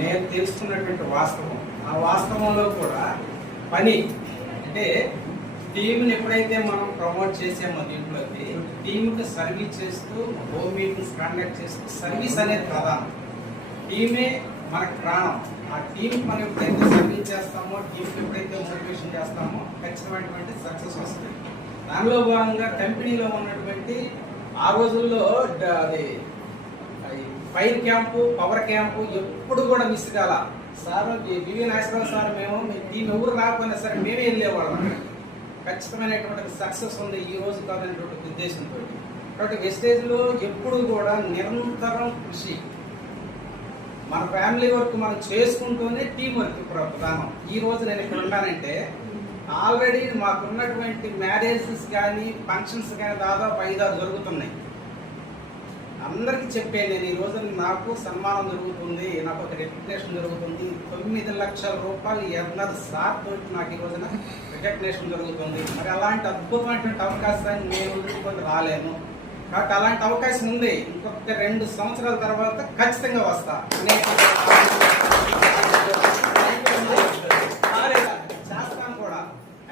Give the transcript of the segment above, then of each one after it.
నేను తెలుసుకున్నటువంటి వాస్తవం. ఆ వాస్తవంలో కూడా పని అంటే టీంని ఎప్పుడైతే మనం ప్రమోట్ చేసామో దీంట్లోకి టీంకి సర్వీస్ చేస్తూ హోమ్ మీటింగ్స్ కండక్ట్ చేస్తూ సర్వీస్ అనేది ప్రధానం. టీమే మనకు ప్రాణం. ఆ టీం మనం ఎప్పుడైతే సర్వీస్ చేస్తామో టీంకి ఎప్పుడైతే మోటివేషన్ చేస్తామో ఖచ్చితమైనటువంటి సక్సెస్ వస్తుంది. దానిలో భాగంగా కంపెనీలో ఉన్నటువంటి ఆ రోజుల్లో అది ఫైర్ క్యాంపు పవర్ క్యాంపు ఎప్పుడు కూడా మిస్ కాల. సార్ బివి నాగేశ్వరరావు సార్ మేము మీ టీం ఎవరు రాకపోయినా సరే మేమే వెళ్ళేవాళ్ళం. ఖచ్చితమైనటువంటి సక్సెస్ ఉంది ఈ రోజు కాదనేటువంటి ఉద్దేశంతో. కాబట్టి వెస్టేజ్లో ఎప్పుడు కూడా నిరంతరం కృషి, మన ఫ్యామిలీ వర్క్ మనం చేసుకుంటూనే టీం వర్క్ ప్రధానం. ఈ రోజు నేను ఇక్కడ ఉన్నానంటే ఆల్రెడీ మాకున్నటువంటి మ్యారేజెస్ కానీ ఫంక్షన్స్ కానీ దాదాపు 5-6 జరుగుతున్నాయి. అందరికీ చెప్పాను నేను, ఈ రోజు నాకు సన్మానం జరుగుతుంది, నాకు ఒక రికగ్నేషన్ జరుగుతుంది. 9 లక్షల రూపాయలు ఎర్నర్ సార్ తోటి నాకు ఈ రోజున రికగ్నేషన్ జరుగుతుంది. మరి అలాంటి అద్భుతమైనటువంటి అవకాశాన్ని నేను వదులుకొని రాలేను. కాబట్టి అలాంటి అవకాశం ఉంది. ఇంకొక 2 సంవత్సరాల తర్వాత ఖచ్చితంగా వస్తా. చేస్తాను కూడా.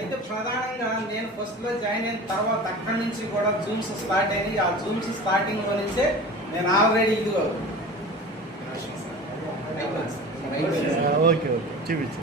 అయితే ప్రధానంగా నేను ఫస్ట్లో జాయిన్ అయిన తర్వాత అక్కడి నుంచి కూడా జూమ్స్ స్టార్ట్ అయినాయి. ఆ జూమ్స్ స్టార్టింగ్లో నుంచే నేను ఆల్రెడీ ఇదిగో ఓకే ఓకే చూపించు.